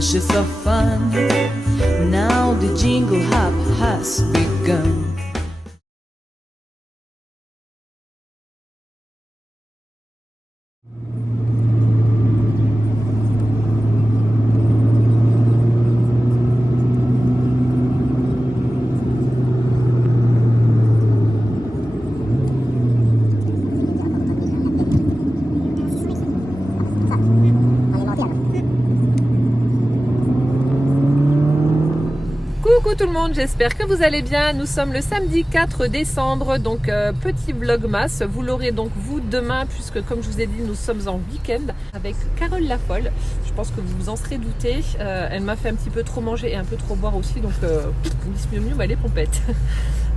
bushes of fun. Now the jingle hop has begun. Coucou tout le monde, j'espère que vous allez bien. Nous sommes le samedi 4 décembre, donc petit vlogmas. Vous l'aurez donc vous demain, puisque comme je vous ai dit, nous sommes en week-end avec Carole la folle. Je pense que vous vous en serez douté. Elle m'a fait un petit peu trop manger et un peu trop boire aussi, donc Miss Miu Miu, elle est pompette.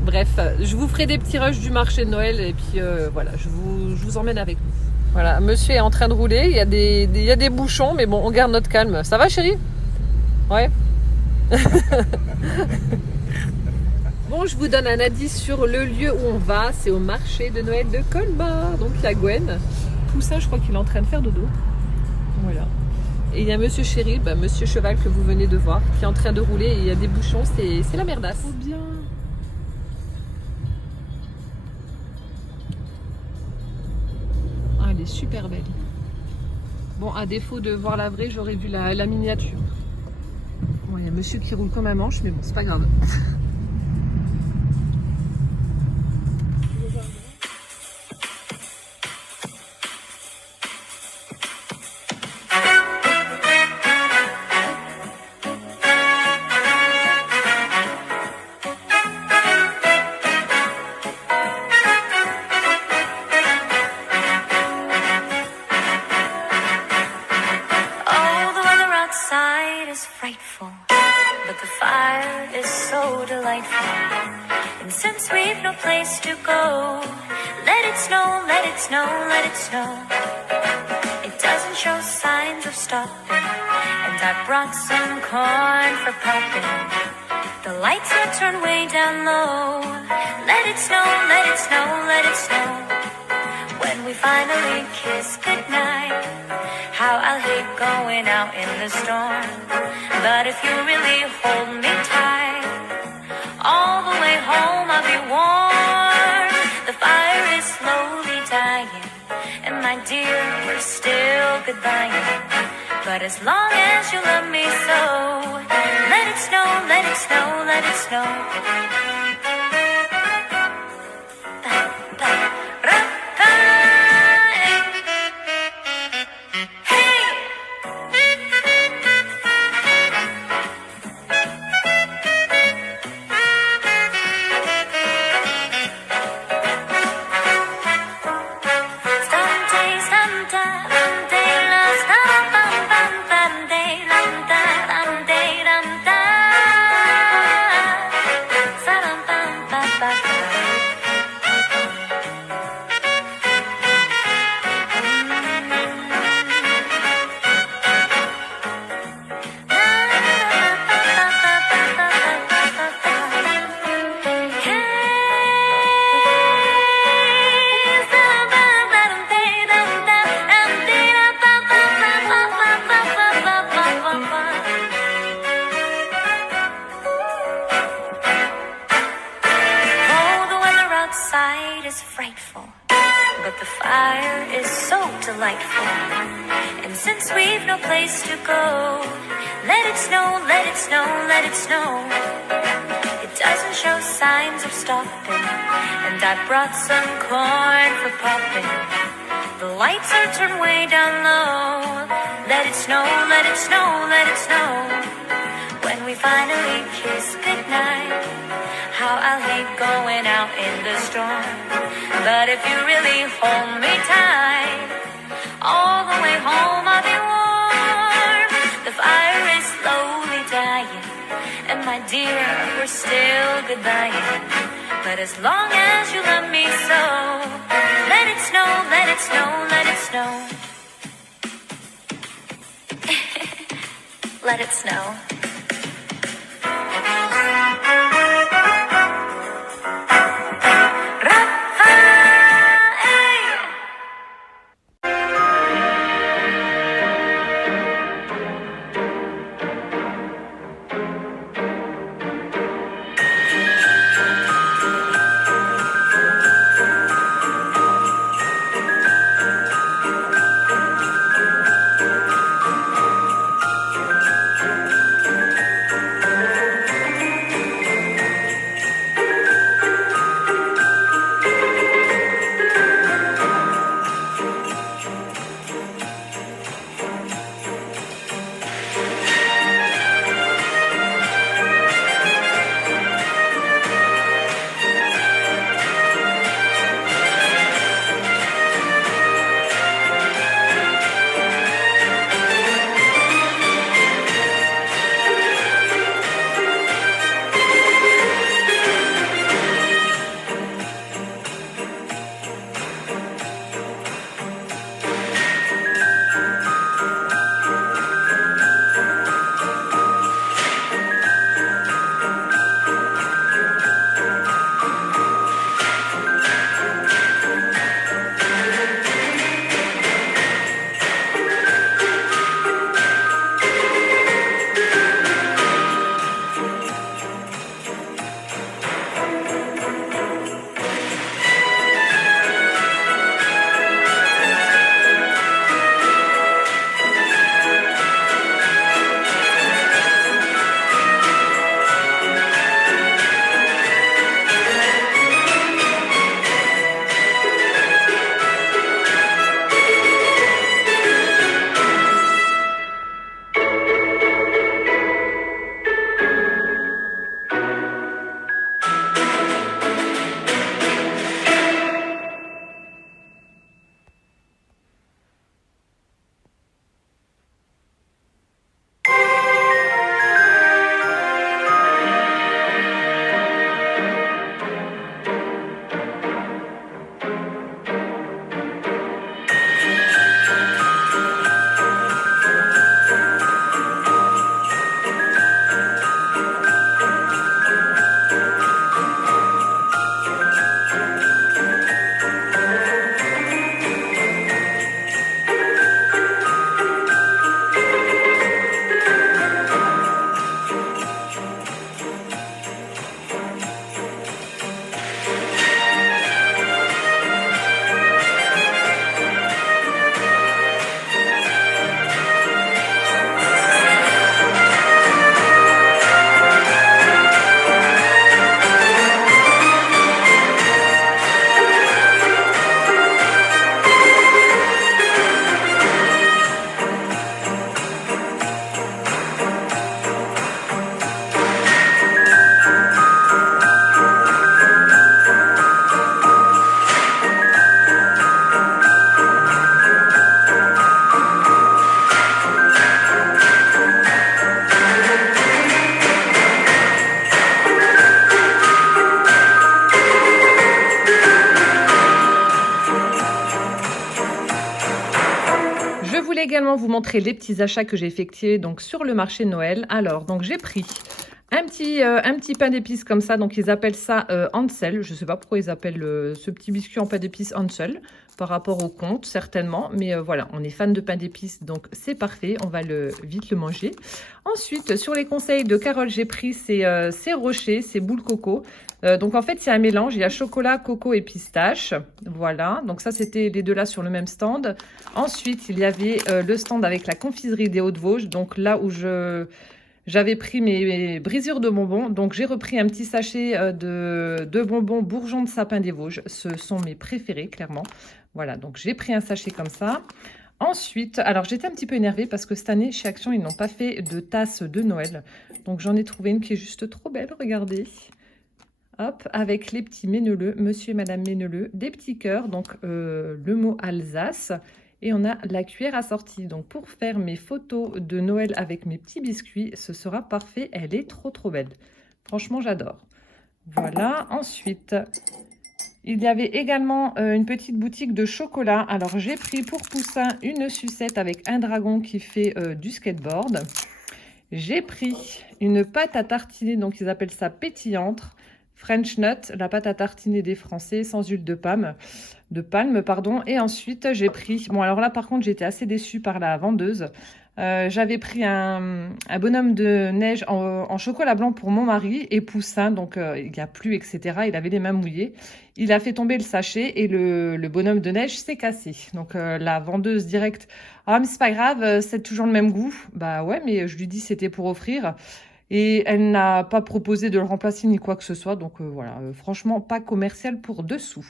Bref, je vous ferai des petits rushs du marché de Noël et puis voilà, je vous emmène avec nous. Voilà, monsieur est en train de rouler, il y a des bouchons, mais bon, on garde notre calme. Ça va chérie? Ouais. Bon, je vous donne un indice sur le lieu où on va. C'est au marché de Noël de Colmar. Donc il y a Gwen. Poussin, je crois qu'il est en train de faire dodo. Voilà. Et il y a Monsieur Chéri, Monsieur Cheval que vous venez de voir, qui est en train de rouler. Et il y a des bouchons, c'est la merdasse. Oh bien. Ah, elle est super belle. Bon, à défaut de voir la vraie, j'aurais vu la miniature. Bon, il y a monsieur qui roule comme un manche, mais bon, c'est pas grave. Frightful, but the fire is so delightful. And since we've no place to go, let it snow, let it snow, let it snow. It doesn't show signs of stopping, and I brought some corn for popping. The lights are turned way down low. Let it snow, let it snow, let it snow. When we finally kiss goodnight, how I'll hate going out in the storm. But if you really hold me tight, all the way home I'll be warm. The fire is slowly dying, and my dear, we're still goodbying. But as long as you love me so, let it snow, let it snow, let it snow. Frightful, but the fire is so delightful. And since we've no place to go, let it snow, let it snow, let it snow. It doesn't show signs of stopping, and I brought some corn for popping. The lights are turned way down low. Let it snow, let it snow, let it snow. When we finally kiss goodnight, how I'll hate going out in the storm. But if you really hold me tight, all the way home I'll be warm. The fire is slowly dying, and my dear, we're still goodbying. But as long as you love me so, let it snow, let it snow, let it snow. Let it snow. voulais également vous montrer les petits achats que j'ai effectués donc sur le marché de Noël. Alors, donc j'ai pris un petit pain d'épices comme ça, donc ils appellent ça Hansel. Je ne sais pas pourquoi ils appellent ce petit biscuit en pain d'épices Hansel, par rapport au compte certainement. Mais voilà, on est fan de pain d'épices, donc c'est parfait, on va vite le manger. Ensuite, sur les conseils de Carole, j'ai pris ces rochers, ces boules coco. Donc en fait, il y a un mélange, il y a chocolat, coco et pistache. Voilà, donc ça c'était les deux là sur le même stand. Ensuite, il y avait le stand avec la confiserie des Hauts-de-Vosges, donc là où j'avais pris mes brisures de bonbons, donc j'ai repris un petit sachet de bonbons bourgeons de sapin des Vosges. Ce sont mes préférés, clairement. Voilà, donc j'ai pris un sachet comme ça. Ensuite, alors j'étais un petit peu énervée parce que cette année, chez Action, ils n'ont pas fait de tasse de Noël. Donc j'en ai trouvé une qui est juste trop belle, regardez. Hop, avec les petits Méneleux, monsieur et madame Méneleux, des petits cœurs, donc le mot Alsace. Et on a la cuillère assortie. Donc pour faire mes photos de Noël avec mes petits biscuits, ce sera parfait. Elle est trop belle. Franchement, j'adore. Voilà. Ensuite, il y avait également une petite boutique de chocolat. Alors j'ai pris pour Poussin une sucette avec un dragon qui fait du skateboard. J'ai pris une pâte à tartiner, donc ils appellent ça pétillante. French Nut, la pâte à tartiner des Français, sans huile de palme, pardon. Et ensuite, j'ai pris... Bon, alors là, par contre, j'étais assez déçue par la vendeuse. J'avais pris un bonhomme de neige en chocolat blanc pour mon mari et Poussin. Donc, il y a plu, etc. Il avait les mains mouillées. Il a fait tomber le sachet et le bonhomme de neige s'est cassé. Donc, la vendeuse directe, « Ah, mais c'est pas grave, c'est toujours le même goût. » Bah ouais, mais je lui dis c'était pour offrir. Et elle n'a pas proposé de le remplacer ni quoi que ce soit. Donc voilà, franchement, pas commercial pour dessous.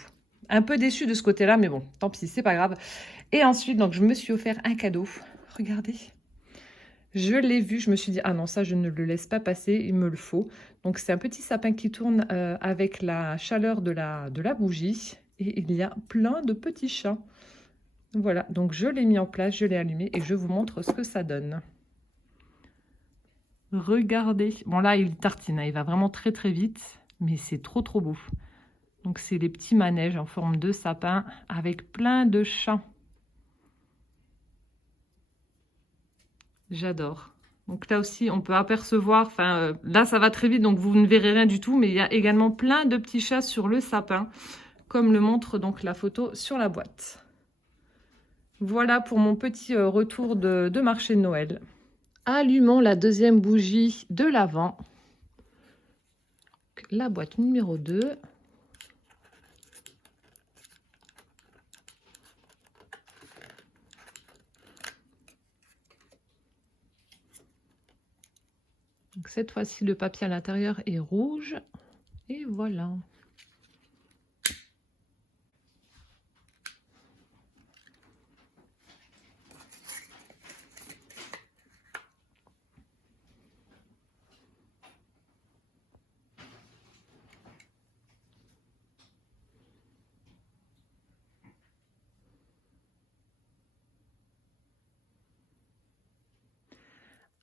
Un peu déçue de ce côté-là, mais bon, tant pis, c'est pas grave. Et ensuite, donc, je me suis offert un cadeau. Regardez. Je l'ai vu, je me suis dit, ah non, ça, je ne le laisse pas passer, il me le faut. Donc, c'est un petit sapin qui tourne avec la chaleur de la bougie. Et il y a plein de petits chats. Voilà, donc je l'ai mis en place, je l'ai allumé et je vous montre ce que ça donne. Regardez. Bon, là, il tartine. Il va vraiment très vite. Mais c'est trop beau. Donc, c'est les petits manèges en forme de sapin avec plein de chats. J'adore. Donc, là aussi, on peut apercevoir... Enfin, là, ça va très vite, donc vous ne verrez rien du tout. Mais il y a également plein de petits chats sur le sapin, comme le montre donc la photo sur la boîte. Voilà pour mon petit retour de marché de Noël. Allumons la deuxième bougie de l'avant. La boîte numéro 2. Donc cette fois-ci, le papier à l'intérieur est rouge. Et voilà.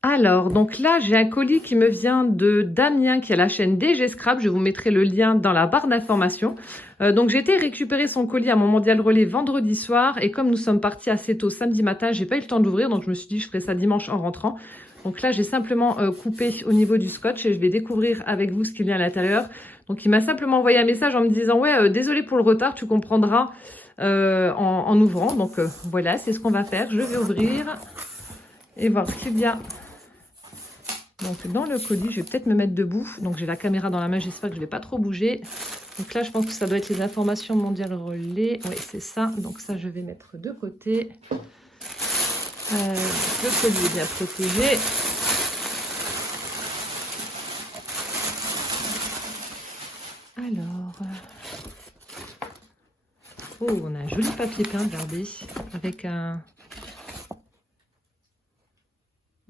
Alors, donc là, j'ai un colis qui me vient de Damien, qui a la chaîne DG Scrap. Je vous mettrai le lien dans la barre d'information. Donc, j'ai été récupérer son colis à mon Mondial Relais vendredi soir. Et comme nous sommes partis assez tôt samedi matin, j'ai pas eu le temps d'ouvrir. Donc, je me suis dit, je ferai ça dimanche en rentrant. Donc là, j'ai simplement coupé au niveau du scotch et je vais découvrir avec vous ce qu'il y a à l'intérieur. Donc, il m'a simplement envoyé un message en me disant, ouais, désolé pour le retard, tu comprendras en ouvrant. Donc, voilà, c'est ce qu'on va faire. Je vais ouvrir et voir ce qu'il y a. Donc dans le colis, je vais peut-être me mettre debout. Donc j'ai la caméra dans la main, j'espère que je ne vais pas trop bouger. Donc là, je pense que ça doit être les informations Mondial Relais. Oui, c'est ça. Donc ça, je vais mettre de côté. Le colis est bien protégé. Alors... Oh, on a un joli papier peint, regardez. Avec un...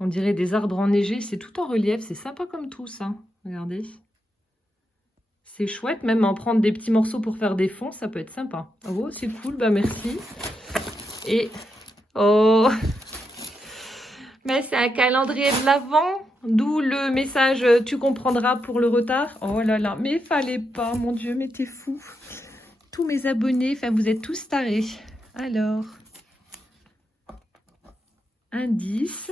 On dirait des arbres enneigés, c'est tout en relief, c'est sympa comme tout ça, regardez. C'est chouette, même en prendre des petits morceaux pour faire des fonds, ça peut être sympa. Oh, c'est cool, bah merci. Et, oh, mais c'est un calendrier de l'Avent, d'où le message « Tu comprendras pour le retard ». Oh là là, mais fallait pas, mon Dieu, mais t'es fou. Tous mes abonnés, enfin vous êtes tous tarés. Alors... indices.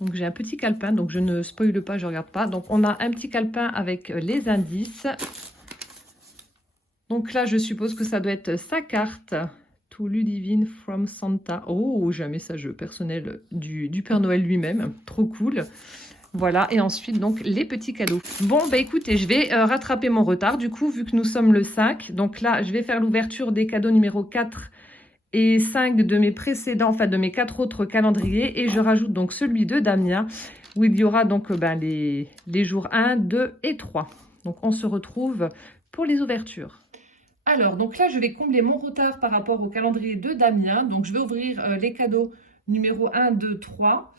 Donc j'ai un petit calepin, donc je ne spoile pas, je ne regarde pas. Donc on a un petit calepin avec les indices. Donc là, je suppose que ça doit être sa carte. To Ludivine from Santa. Oh, j'ai un message personnel du Père Noël lui-même. Trop cool. Voilà, et ensuite, donc, les petits cadeaux. Bon, bah écoutez, je vais rattraper mon retard, du coup, vu que nous sommes le 5. Donc là, je vais faire l'ouverture des cadeaux numéro 4 et 5 de mes précédents, enfin de mes 4 autres calendriers. Et je rajoute donc celui de Damien, où il y aura donc les jours 1, 2 et 3. Donc on se retrouve pour les ouvertures. Alors, donc là, je vais combler mon retard par rapport au calendrier de Damien. Donc je vais ouvrir les cadeaux numéro 1, 2, 3.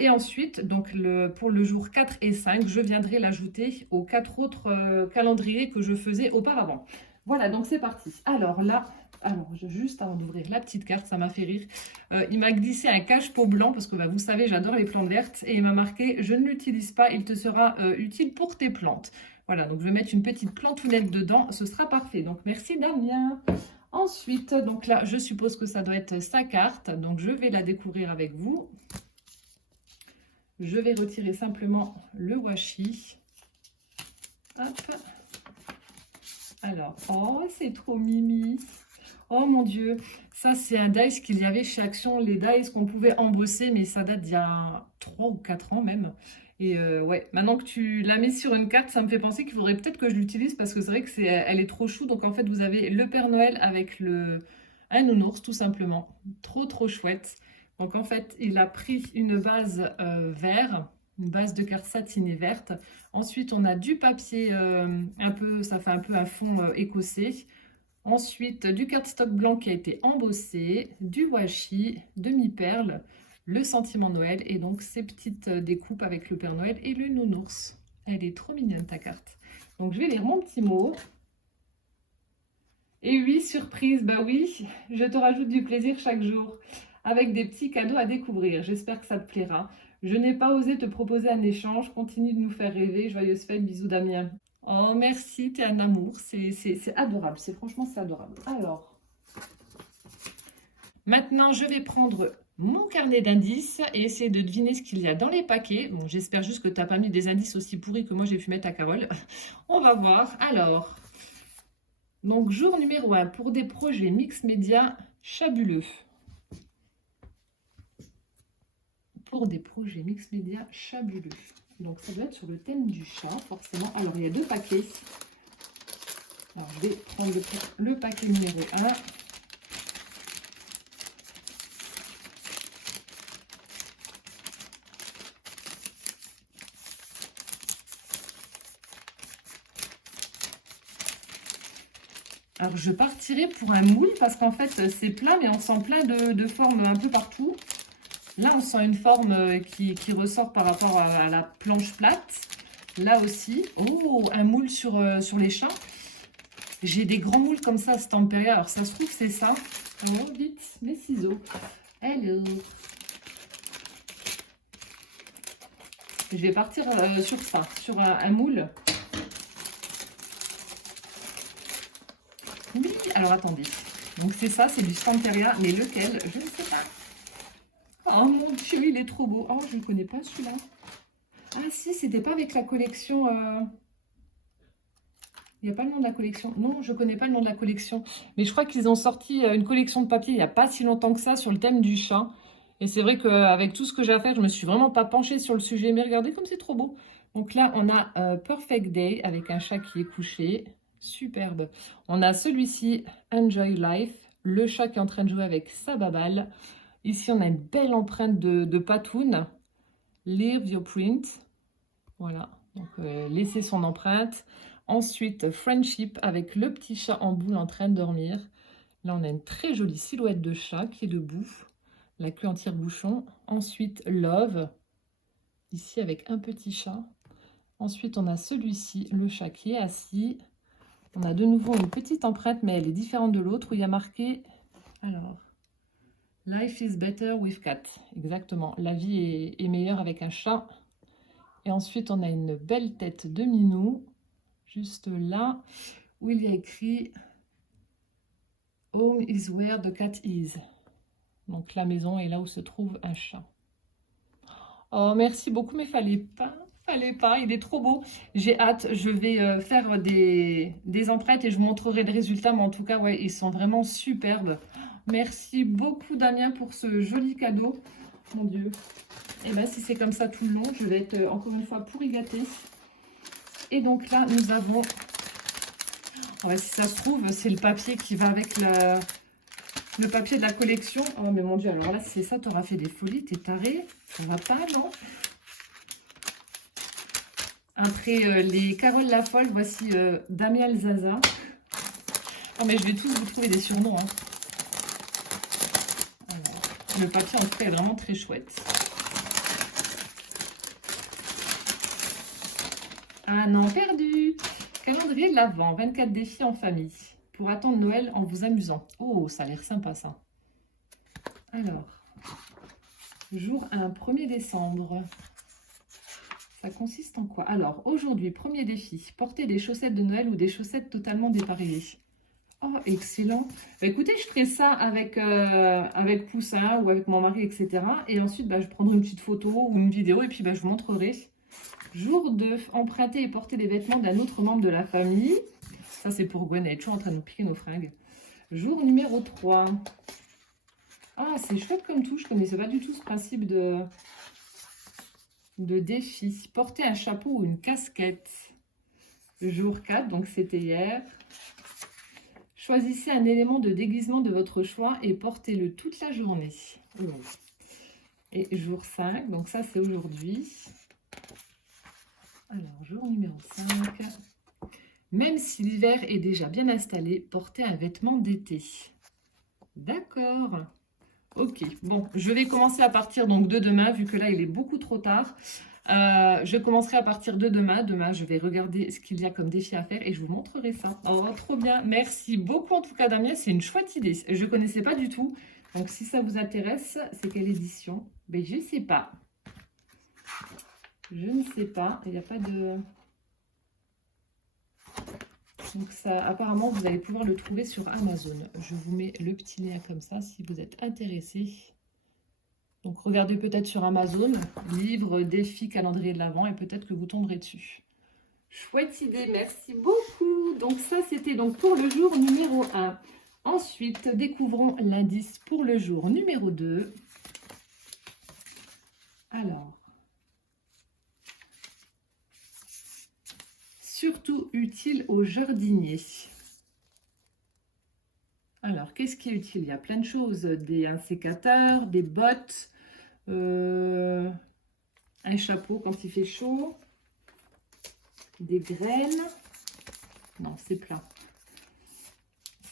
Et ensuite, donc pour le jour 4 et 5, je viendrai l'ajouter aux 4 autres calendriers que je faisais auparavant. Voilà, donc c'est parti. Alors là, juste avant d'ouvrir la petite carte, ça m'a fait rire. Il m'a glissé un cache-pot blanc parce que vous savez, j'adore les plantes vertes. Et il m'a marqué « Je ne l'utilise pas, il te sera utile pour tes plantes ». Voilà, donc je vais mettre une petite plantounette dedans, ce sera parfait. Donc merci Damien. Ensuite, donc là, je suppose que ça doit être sa carte. Donc je vais la découvrir avec vous. Je vais retirer simplement le washi. Hop. Alors, oh, c'est trop mimi. Oh mon Dieu, ça c'est un dice qu'il y avait chez Action, les dice qu'on pouvait embosser, mais ça date d'il y a 3 ou 4 ans même. Et ouais, maintenant que tu l'as mis sur une carte, ça me fait penser qu'il faudrait peut-être que je l'utilise parce que c'est vrai que elle est trop chou. Donc en fait, vous avez le Père Noël avec un nounours tout simplement. Trop chouette. Donc en fait, il a pris une base vert, une base de carte satinée verte. Ensuite, on a du papier ça fait un peu un fond écossais. Ensuite, du cardstock blanc qui a été embossé, du washi, demi-perle, le sentiment Noël et donc ces petites découpes avec le Père Noël et le nounours. Elle est trop mignonne ta carte. Donc je vais lire mon petit mot. Et oui, surprise, bah oui, je te rajoute du plaisir chaque jour avec des petits cadeaux à découvrir. J'espère que ça te plaira. Je n'ai pas osé te proposer un échange. Continue de nous faire rêver. Joyeuse fête, bisous Damien. Oh merci, t'es un amour. C'est adorable, franchement c'est adorable. Alors, maintenant je vais prendre mon carnet d'indices et essayer de deviner ce qu'il y a dans les paquets. Bon, j'espère juste que tu n'as pas mis des indices aussi pourris que moi j'ai pu mettre à Carole. On va voir. Alors, donc jour numéro 1 pour des projets mix média chabuleux. Pour des projets mix média chabuleux. Donc ça doit être sur le thème du chat, forcément. Alors il y a 2 paquets. Alors je vais prendre le paquet numéro 1. Alors, je partirai pour un moule parce qu'en fait, c'est plat, mais on sent plein de formes un peu partout. Là, on sent une forme qui ressort par rapport à la planche plate. Là aussi. Oh, un moule sur les chats. J'ai des grands moules comme ça à Stamperia. Alors, ça se trouve, c'est ça. Oh, vite, mes ciseaux. Hello. Je vais partir sur ça, sur un moule. Oui, alors attendez. Donc c'est ça, c'est du Stamperia, mais lequel? Je ne sais pas. Oh mon Dieu, il est trop beau. Oh, je ne connais pas celui-là. Ah si, c'était pas avec la collection... Il n'y a pas le nom de la collection. Non, je ne connais pas le nom de la collection. Mais je crois qu'ils ont sorti une collection de papier il n'y a pas si longtemps que ça sur le thème du chat. Et c'est vrai qu'avec tout ce que j'ai à faire, je ne me suis vraiment pas penchée sur le sujet. Mais regardez comme c'est trop beau. Donc là, on a Perfect Day avec un chat qui est couché. Superbe. On a celui-ci, Enjoy Life, le chat qui est en train de jouer avec sa babale. Ici, on a une belle empreinte de patoune. Leave your print. Voilà, donc laisser son empreinte. Ensuite, Friendship avec le petit chat en boule en train de dormir. Là, on a une très jolie silhouette de chat qui est debout. La queue en tire-bouchon. Ensuite, Love. Ici, avec un petit chat. Ensuite, on a celui-ci, le chat qui est assis. On a de nouveau une petite empreinte, mais elle est différente de l'autre, où il y a marqué, alors, Life is better with cat. Exactement, la vie est meilleure avec un chat. Et ensuite, on a une belle tête de minou, juste là, où il y a écrit Home is where the cat is. Donc la maison est là où se trouve un chat. Oh, merci beaucoup, mais fallait pas, il est trop beau. J'ai hâte, je vais faire des empreintes et je vous montrerai le résultat, mais en tout cas, ouais, ils sont vraiment superbes. Merci beaucoup, Damien, pour ce joli cadeau. Mon Dieu. Et bien, si c'est comme ça tout le long, je vais être encore une fois pourri gâtée. Et donc là, nous avons... Ouais, si ça se trouve, c'est le papier qui va avec le papier de la collection. Oh, mais mon Dieu, alors là, c'est ça, t'auras fait des folies, t'es taré. Ça va pas, non? Après les Carole la Folle, voici Damien le Zaza. Oh, mais je vais tous vous trouver des surnoms. Hein. Alors, le papier, en tout cas, est vraiment très chouette. Ah non, perdu! Calendrier de l'Avent, 24 défis en famille. Pour attendre Noël en vous amusant. Oh, ça a l'air sympa, ça. Alors, jour 1, 1er décembre. Ça consiste en quoi? Alors, aujourd'hui, premier défi. Porter des chaussettes de Noël ou des chaussettes totalement dépareillées. Oh, excellent. Bah, écoutez, je ferai ça avec Poussin ou avec mon mari, etc. Et ensuite, bah, je prendrai une petite photo ou une vidéo et puis bah, je vous montrerai. Jour 2, emprunter et porter les vêtements d'un autre membre de la famille. Ça, c'est pour Gwen, elle est toujours en train de nous piquer nos fringues. Jour numéro 3. Ah, c'est chouette comme tout. Je ne connaissais pas du tout ce principe de défi. Porter un chapeau ou une casquette. Jour 4, donc c'était hier. Choisissez un élément de déguisement de votre choix et portez-le toute la journée. Et jour 5, donc ça c'est aujourd'hui. Alors, jour numéro 5. Même si l'hiver est déjà bien installé, portez un vêtement d'été. D'accord. Ok, bon, je vais commencer à partir donc de demain, vu que là, il est beaucoup trop tard. Je commencerai à partir de demain. Demain, je vais regarder ce qu'il y a comme défi à faire et je vous montrerai ça. Oh, trop bien. Merci beaucoup en tout cas, Damien. C'est une chouette idée. Je ne connaissais pas du tout. Donc, si ça vous intéresse, c'est quelle édition? Ben, je ne sais pas. Je ne sais pas. Il n'y a pas de... Donc, ça, apparemment, vous allez pouvoir le trouver sur Amazon. Je vous mets le petit lien comme ça si vous êtes intéressé. Donc, regardez peut-être sur Amazon, livre, défi, calendrier de l'Avent, et peut-être que vous tomberez dessus. Chouette idée, merci beaucoup. Donc, ça, c'était donc pour le jour numéro 1. Ensuite, découvrons l'indice pour le jour numéro 2. Alors, surtout utile aux jardiniers. Alors, qu'est-ce qui est utile? Il y a plein de choses. Un sécateur, des bottes, un chapeau quand il fait chaud, des graines. Non, c'est plat.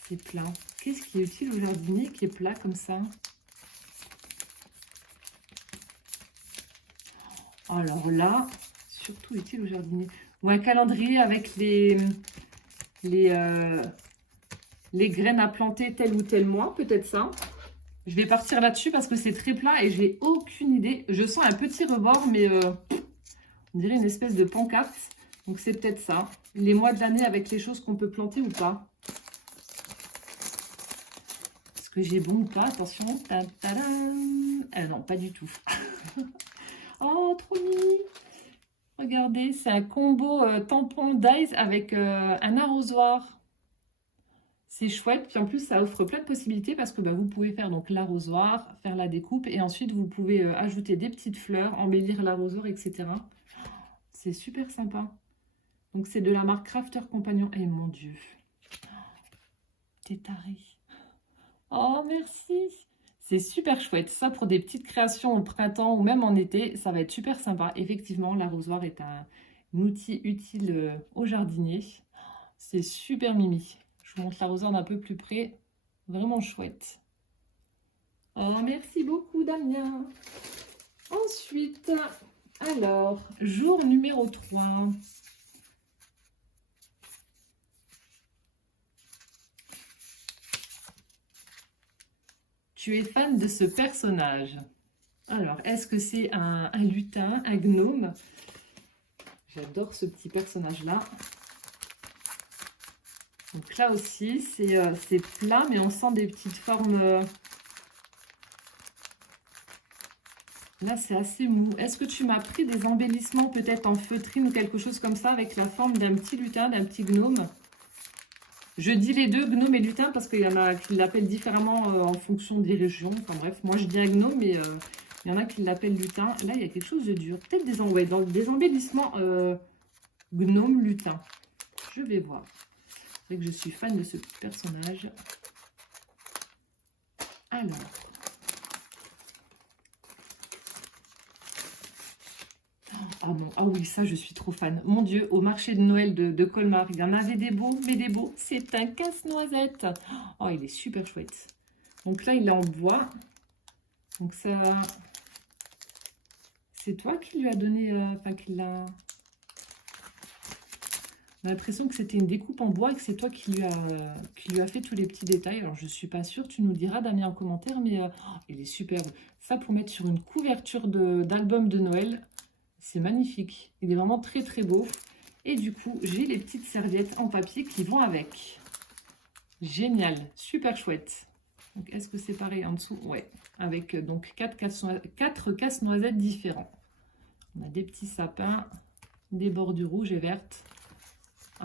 C'est plat. Qu'est-ce qui est utile au jardinier qui est plat comme ça? Alors là, surtout utile au jardinier. Ou un calendrier avec les graines à planter tel ou tel mois, peut-être ça. Je vais partir là-dessus parce que c'est très plat et j'ai aucune idée. Je sens un petit rebord, mais on dirait une espèce de pancarte. Donc c'est peut-être ça. Les mois de l'année avec les choses qu'on peut planter ou pas. Est-ce que j'ai bon ou pas? Attention. Non, pas du tout. Oh, trop mignon. Regardez, c'est un combo tampon Dyes avec un arrosoir. C'est chouette. Puis en plus, ça offre plein de possibilités parce que bah, vous pouvez faire donc l'arrosoir, faire la découpe et ensuite vous pouvez ajouter des petites fleurs, embellir l'arrosoir, etc. C'est super sympa. Donc c'est de la marque Crafter Compagnon. Et mon Dieu, t'es taré. Oh, merci. C'est super chouette. Ça, pour des petites créations au printemps ou même en été, ça va être super sympa. Effectivement, l'arrosoir est un outil utile au jardinier. C'est super mimi. Je vous montre l'arrosoir d'un peu plus près. Vraiment chouette. Oh, merci beaucoup, Damien. Ensuite, alors, jour numéro 3. Tu es fan de ce personnage. Alors, est-ce que c'est un lutin, un gnome? J'adore ce petit personnage-là. Donc là aussi, c'est plat, mais on sent des petites formes Là, c'est assez mou. Est-ce que tu m'as pris des embellissements peut-être en feutrine ou quelque chose comme ça avec la forme d'un petit lutin, d'un petit gnome? Je dis les deux, gnome et lutin, parce qu'il y en a qui l'appellent différemment en fonction des régions. Enfin bref, moi je dis un gnome, mais il y en a qui l'appellent lutin. Là, il y a quelque chose de dur. Peut-être des embellissements gnome, lutin. Je vais voir. C'est vrai que je suis fan de ce personnage. Alors. Ah bon, ah oui, ça je suis trop fan. Mon Dieu, au marché de Noël de Colmar, il y en avait des beaux, mais des beaux. C'est un casse-noisette. Oh, il est super chouette. Donc là, il est en bois. Donc ça, c'est toi qui lui as donné, enfin qui l'a... On a l'impression que c'était une découpe en bois et que c'est toi qui lui a fait tous les petits détails. Alors, je ne suis pas sûre, tu nous diras, Damien, en commentaire, mais il est superbe. Ça, pour mettre sur une couverture d'album de Noël, c'est magnifique. Il est vraiment très, très beau. Et du coup, j'ai les petites serviettes en papier qui vont avec. Génial, super chouette. Donc, est-ce que c'est pareil en dessous? Ouais, avec donc 4 casse-noisettes différents. On a des petits sapins, des bordures rouges et vertes.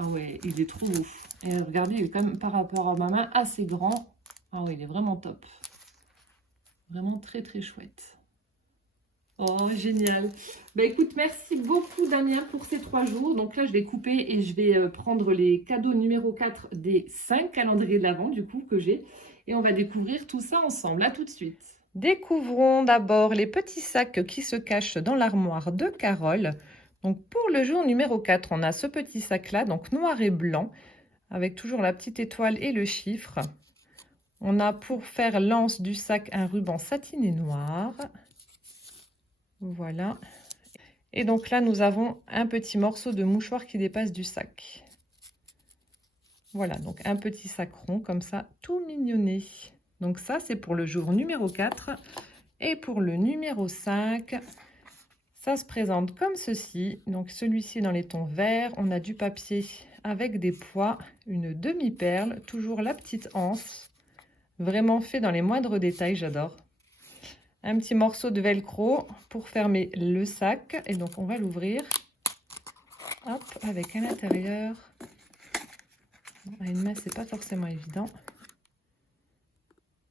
Ah ouais, il est trop beau. Et regardez, il est quand même par rapport à ma main assez grand. Ah ouais, il est vraiment top. Vraiment très très chouette. Oh, génial. Bah écoute, merci beaucoup Damien pour ces 3 jours. Donc là, je vais couper et je vais prendre les cadeaux numéro 4 des 5 calendriers de l'Avent du coup que j'ai. Et on va découvrir tout ça ensemble. À tout de suite. Découvrons d'abord les petits sacs qui se cachent dans l'armoire de Carole. Donc pour le jour numéro 4, on a ce petit sac-là, donc noir et blanc, avec toujours la petite étoile et le chiffre. On a pour faire l'anse du sac un ruban satiné noir. Voilà. Et donc là, nous avons un petit morceau de mouchoir qui dépasse du sac. Voilà, donc un petit sac rond comme ça, tout mignonné. Donc ça, c'est pour le jour numéro 4. Et pour le numéro 5... ça se présente comme ceci. Donc celui-ci dans les tons verts. On a du papier avec des pois, une demi-perle, toujours la petite anse. Vraiment fait dans les moindres détails, j'adore. Un petit morceau de velcro pour fermer le sac. Et donc on va l'ouvrir. Hop, avec à l'intérieur. À une main, c'est pas forcément évident.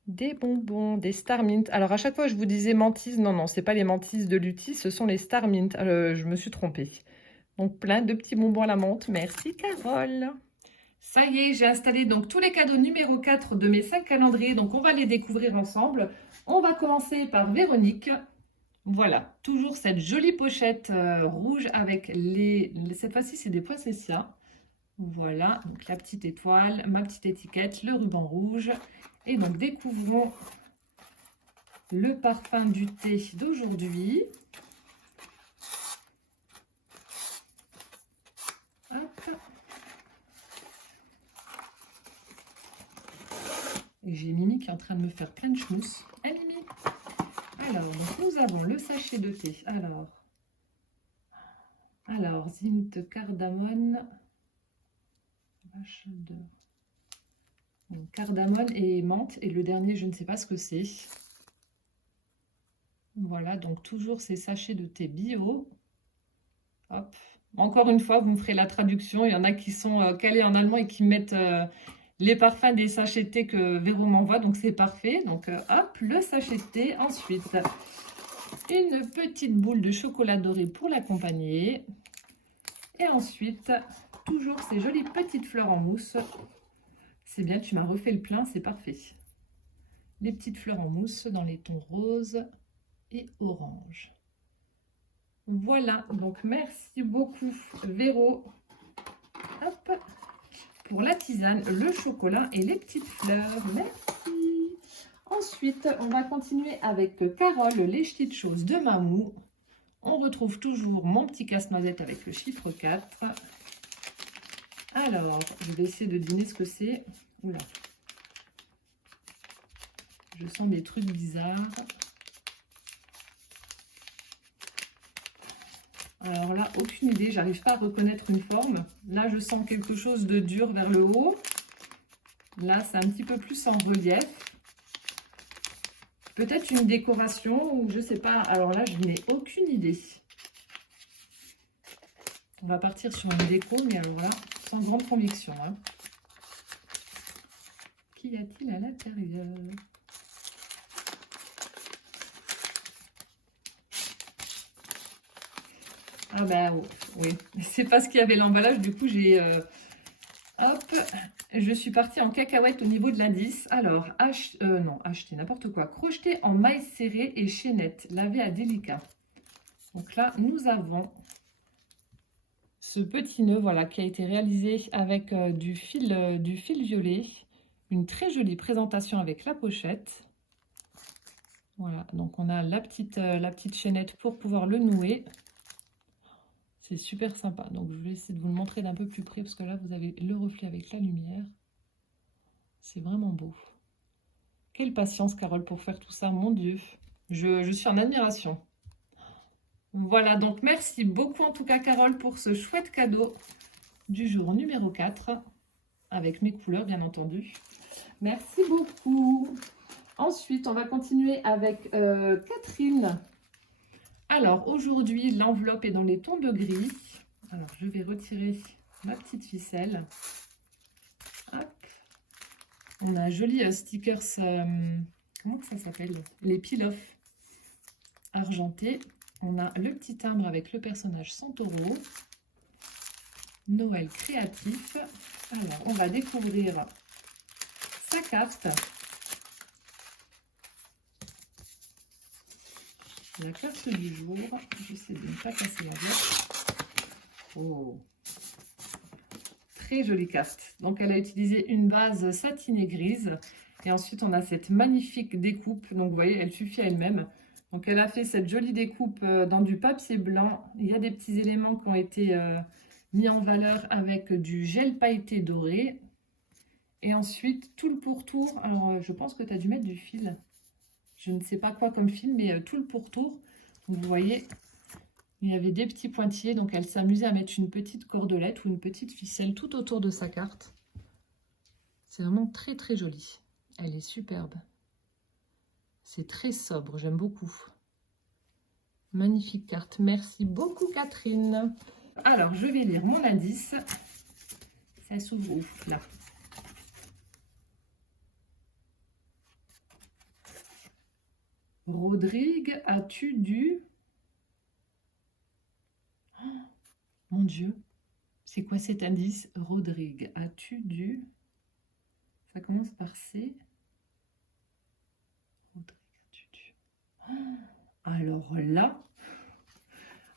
Des bonbons, des Star Mint. Alors, à chaque fois, je vous disais Mantis. Non, non, c'est pas les Mantis de Lutti, ce sont les Star Mint. Je me suis trompée. Donc, plein de petits bonbons à la menthe. Merci, Carole. Ça y est, j'ai installé donc tous les cadeaux numéro 4 de mes 5 calendriers. Donc, on va les découvrir ensemble. On va commencer par Véronique. Voilà, toujours cette jolie pochette rouge avec les... Cette fois-ci, c'est des poinsettias. Voilà, donc la petite étoile, ma petite étiquette, le ruban rouge. Et donc, découvrons le parfum du thé d'aujourd'hui. Et j'ai Mimi qui est en train de me faire plein de schmousse. Eh Mimi! Alors, donc nous avons le sachet de thé. Alors Zimt cardamone. Vache d'or. Cardamone et menthe. Et le dernier, je ne sais pas ce que c'est. Voilà, donc toujours ces sachets de thé bio. Hop. Encore une fois, vous me ferez la traduction. Il y en a qui sont calés en allemand et qui mettent les parfums des sachets de thé que Véro m'envoie. Donc c'est parfait. Donc hop, le sachet de thé. Ensuite, une petite boule de chocolat doré pour l'accompagner. Et ensuite, toujours ces jolies petites fleurs en mousse. C'est bien, tu m'as refait le plein, c'est parfait. Les petites fleurs en mousse dans les tons rose et orange. Voilà, donc merci beaucoup Véro. Hop, pour la tisane, le chocolat et les petites fleurs. Merci. Ensuite, on va continuer avec Carole, les petites choses de Mamou. On retrouve toujours mon petit casse-noisette avec le chiffre 4. Alors, je vais essayer de deviner ce que c'est. Oula. Je sens des trucs bizarres. Alors là, aucune idée, j'arrive pas à reconnaître une forme. Là, je sens quelque chose de dur vers le haut. Là, c'est un petit peu plus en relief. Peut-être une décoration ou je sais pas. Alors là, je n'ai aucune idée. On va partir sur une déco, mais alors là, sans grande conviction. Hein. Qu'y a-t-il à l'intérieur? Ah bah oui, c'est pas ce qu'il y avait l'emballage, du coup j'ai... hop, je suis partie en cacahuète au niveau de l'indice. Alors, non, acheter n'importe quoi. Crocheter en maille serrée et chaînette, lavé à délicat. Donc là, nous avons ce petit nœud, voilà, qui a été réalisé avec du fil violet. Une très jolie présentation avec la pochette. Voilà, donc on a la petite chaînette pour pouvoir le nouer. C'est super sympa. Donc je vais essayer de vous le montrer d'un peu plus près parce que là vous avez le reflet avec la lumière. C'est vraiment beau. Quelle patience Carole pour faire tout ça, mon Dieu. Je suis en admiration. Voilà, donc merci beaucoup en tout cas Carole pour ce chouette cadeau du jour numéro 4. Avec mes couleurs bien entendu. Merci beaucoup. Ensuite, on va continuer avec Catherine. Alors, aujourd'hui, l'enveloppe est dans les tons de gris. Alors, je vais retirer ma petite ficelle. Hop. On a un joli stickers, comment que ça s'appelle? Les peel-off argentés. On a le petit timbre avec le personnage Santoro. Noël créatif. Alors, on va découvrir sa carte. La carte du jour, j'essaie de ne pas casser la boîte. Oh, très jolie carte. Donc elle a utilisé une base satinée grise et ensuite on a cette magnifique découpe. Donc vous voyez, elle suffit à elle-même. Donc elle a fait cette jolie découpe dans du papier blanc. Il y a des petits éléments qui ont été mis en valeur avec du gel pailleté doré. Et ensuite tout le pourtour. Alors je pense que tu as dû mettre du fil. Je ne sais pas quoi comme fil, mais tout le pourtour. Vous voyez, il y avait des petits pointillés. Donc, elle s'amusait à mettre une petite cordelette ou une petite ficelle tout autour de sa carte. C'est vraiment très, très joli. Elle est superbe. C'est très sobre. J'aime beaucoup. Magnifique carte. Merci beaucoup, Catherine. Alors, je vais lire mon indice. Ça s'ouvre ouf, là. Rodrigue, as-tu du... Oh, mon Dieu, c'est quoi cet indice? Rodrigue, as-tu du... Ça commence par C. Rodrigue, as-tu du... Oh, alors là...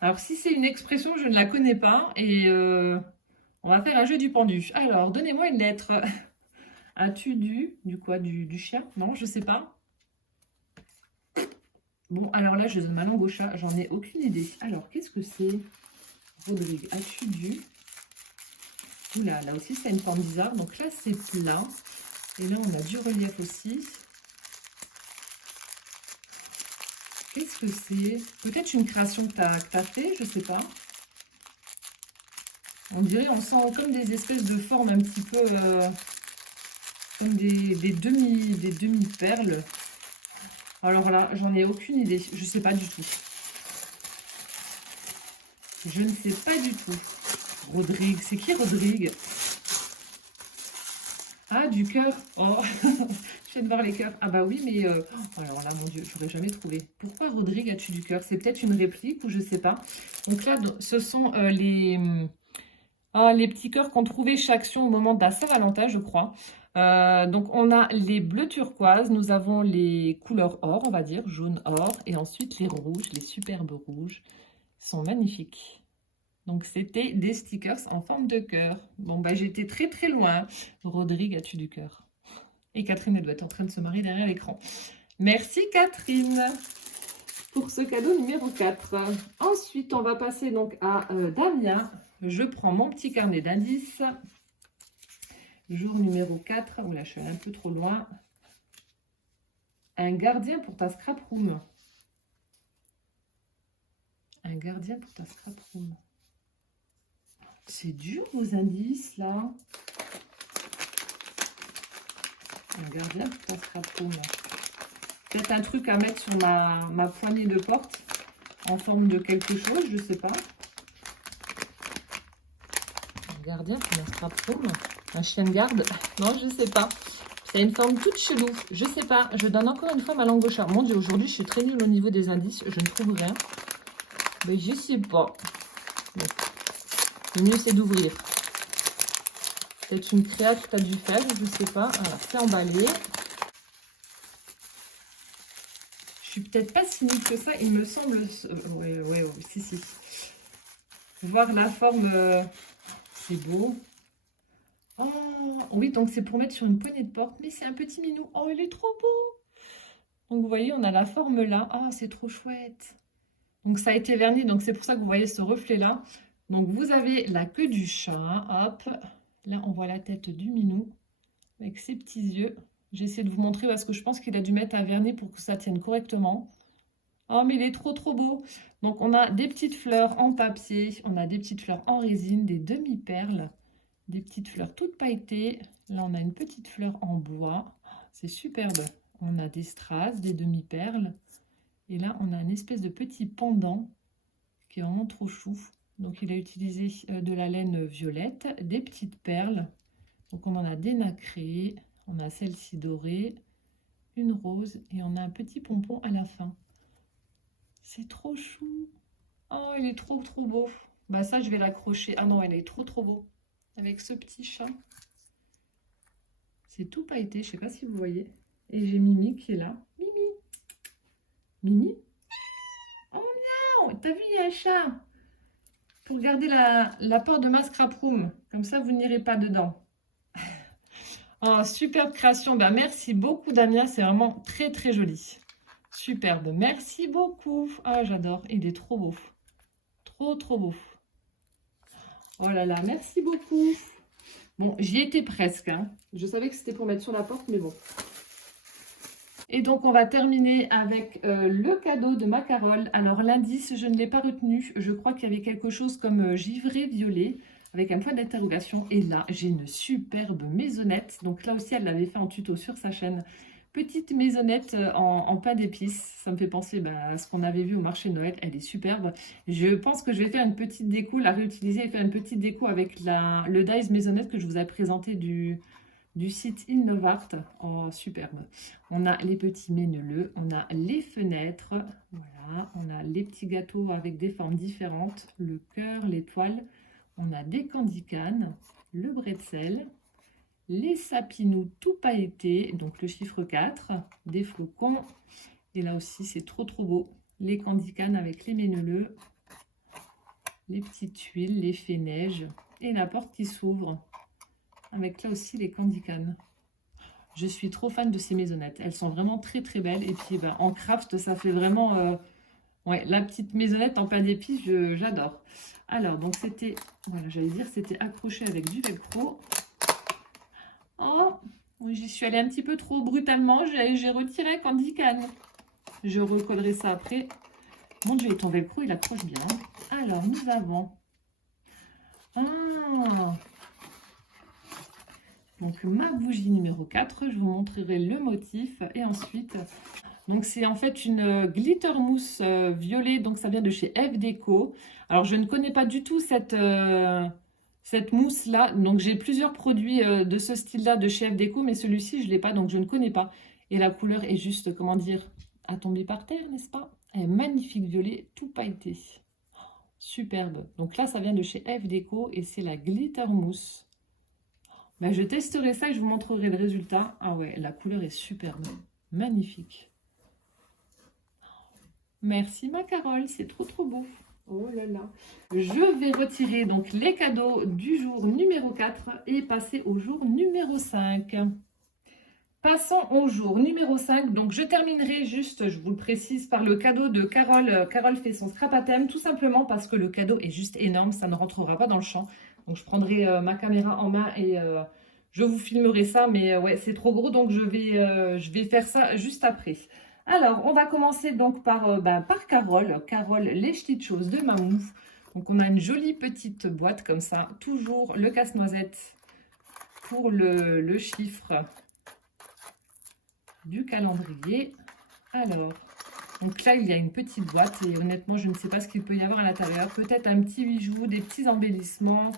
Alors si c'est une expression, je ne la connais pas. Et on va faire un jeu du pendu. Alors, donnez-moi une lettre. As-tu du... Du quoi? Du chien? Non, je ne sais pas. Bon, alors là, je donne ma langue au chat, j'en ai aucune idée. Alors, qu'est-ce que c'est? Rodrigue, as-tu du... Oula, là aussi, c'est une forme bizarre. Donc là, c'est plat. Et là, on a du relief aussi. Qu'est-ce que c'est? Peut-être une création que tu as fait, je sais pas. On dirait, on sent comme des espèces de formes un petit peu... comme des demi-perles. Alors là, j'en ai aucune idée. Je ne sais pas du tout. Je ne sais pas du tout. Rodrigue. C'est qui Rodrigue? Ah, du cœur. Oh, je viens de voir les cœurs. Ah bah oui, mais... alors là, mon Dieu, je n'aurais jamais trouvé. Pourquoi Rodrigue as-tu du cœur? C'est peut-être une réplique ou je ne sais pas. Donc là, ce sont les petits cœurs qu'on trouvait chez Action au moment de la Saint-Valentin, je crois. Donc on a les bleus turquoises, nous avons les couleurs or, on va dire, jaune or, et ensuite les rouges, les superbes rouges, sont magnifiques. Donc c'était des stickers en forme de cœur. Bon bah j'étais très très loin. Rodrigue, as-tu du cœur? Et Catherine, elle doit être en train de se marier derrière l'écran. Merci Catherine pour ce cadeau numéro 4. Ensuite on va passer donc à Damien. Je prends mon petit carnet d'indices. Jour numéro 4. Oula, je suis allée un peu trop loin. Un gardien pour ta scrap room. Un gardien pour ta scrap room. C'est dur vos indices là. Un gardien pour ta scrap room. Peut-être un truc à mettre sur ma poignée de porte en forme de quelque chose, je sais pas. Un gardien qui m'attrape un chien de garde. Non, je sais pas. C'est une forme toute chelou. Je sais pas. Je donne encore une fois ma langue au chat. Mon Dieu, aujourd'hui, je suis très nulle au niveau des indices. Je ne trouve rien. Mais je sais pas. Bon. Le mieux, c'est d'ouvrir. C'est une créa que tu as dû faire, je sais pas. Voilà, c'est emballé. Je suis peut-être pas si nulle que ça, il me semble. Oui, si. Voir la forme, c'est beau. Oh, oui, donc c'est pour mettre sur une poignée de porte, mais c'est un petit minou. Oh, il est trop beau. Donc vous voyez, on a la forme là. Oh, c'est trop chouette. Donc ça a été verni, donc c'est pour ça que vous voyez ce reflet là. Donc vous avez la queue du chat, hop. Là, on voit la tête du minou avec ses petits yeux. J'essaie de vous montrer parce que je pense qu'il a dû mettre un vernis pour que ça tienne correctement. Oh, mais il est trop beau. Donc, on a des petites fleurs en papier, on a des petites fleurs en résine, des demi-perles, des petites fleurs toutes pailletées. Là, on a une petite fleur en bois. C'est superbe. On a des strass, des demi-perles. Et là, on a une espèce de petit pendant qui est vraiment trop chou. Donc, il a utilisé de la laine violette, des petites perles. Donc, on en a des nacrées. On a celle-ci dorée, une rose et on a un petit pompon à la fin. C'est trop chou. Oh, il est trop beau. Bah ça, je vais l'accrocher. Ah non, elle est trop beau. Avec ce petit chat. C'est tout pailleté, je sais pas si vous voyez. Et j'ai Mimi qui est là. Mimi. Oh miaou, t'as vu, il y a un chat. Pour garder la porte de ma scrap room. Comme ça, vous n'irez pas dedans. Oh, superbe création. Ben, merci beaucoup, Damien. C'est vraiment très joli. Superbe. Merci beaucoup. Ah, j'adore. Il est trop beau. Trop beau. Oh là là, merci beaucoup. Bon, j'y étais presque. Hein. Je savais que c'était pour mettre sur la porte, mais bon. Et donc, on va terminer avec le cadeau de ma Carole. Alors, l'indice, je ne l'ai pas retenu. Je crois qu'il y avait quelque chose comme givré violet avec un point d'interrogation. Et là, j'ai une superbe maisonnette. Donc là aussi, elle l'avait fait en tuto sur sa chaîne. Petite maisonnette en pain d'épices. Ça me fait penser à ce qu'on avait vu au marché de Noël. Elle est superbe. Je pense que je vais faire une petite déco, la réutiliser et faire une petite déco avec le dies maisonnette que je vous ai présenté du site Innovart. Oh, superbe. On a les petits méneleux, on a les fenêtres, voilà, on a les petits gâteaux avec des formes différentes, le cœur, l'étoile, on a des candy canes, le bretzel, les sapinous tout pailletés, donc le chiffre 4, des flocons, et là aussi c'est trop beau, les candy canes avec les méneleux, les petites tuiles, les fées neiges, et la porte qui s'ouvre. Avec là aussi les candy canes. Je suis trop fan de ces maisonnettes. Elles sont vraiment très belles. Et puis en craft, ça fait vraiment... ouais, la petite maisonnette en pain d'épices, j'adore. Alors, donc c'était... Voilà, j'allais dire, c'était accroché avec du velcro. Oh, j'y suis allée un petit peu trop brutalement. J'ai retiré un candy cane. Je recollerai ça après. Mon Dieu, ton velcro, il accroche bien. Alors, nous avons... Ah, donc ma bougie numéro 4, je vous montrerai le motif et ensuite, donc c'est en fait une glitter mousse violet, donc ça vient de chez F Déco. Alors je ne connais pas du tout cette mousse là, donc j'ai plusieurs produits de ce style là de chez F Déco, mais celui-ci je ne l'ai pas, donc je ne connais pas. Et la couleur est juste, comment dire, à tomber par terre, n'est-ce pas? Elle est magnifique violet, tout pailleté. Superbe. Donc là ça vient de chez F Déco et c'est la glitter mousse. Je testerai ça et je vous montrerai le résultat. Ah ouais, la couleur est superbe. Magnifique. Merci ma Carole, c'est trop beau. Oh là là. Je vais retirer donc les cadeaux du jour numéro 4 et passer au jour numéro 5. Passons au jour numéro 5. Donc je terminerai juste, je vous le précise, par le cadeau de Carole. Carole fait son scrap à thème, tout simplement parce que le cadeau est juste énorme, ça ne rentrera pas dans le champ. Donc je prendrai ma caméra en main et je vous filmerai ça, mais ouais, c'est trop gros, donc je vais faire ça juste après. Alors, on va commencer donc par Carole. Carole, les petites choses de Mamou. Donc on a une jolie petite boîte comme ça, toujours le casse-noisette pour le chiffre du calendrier. Alors, donc là, il y a une petite boîte et honnêtement, je ne sais pas ce qu'il peut y avoir à l'intérieur. Peut-être un petit bijou, des petits embellissements,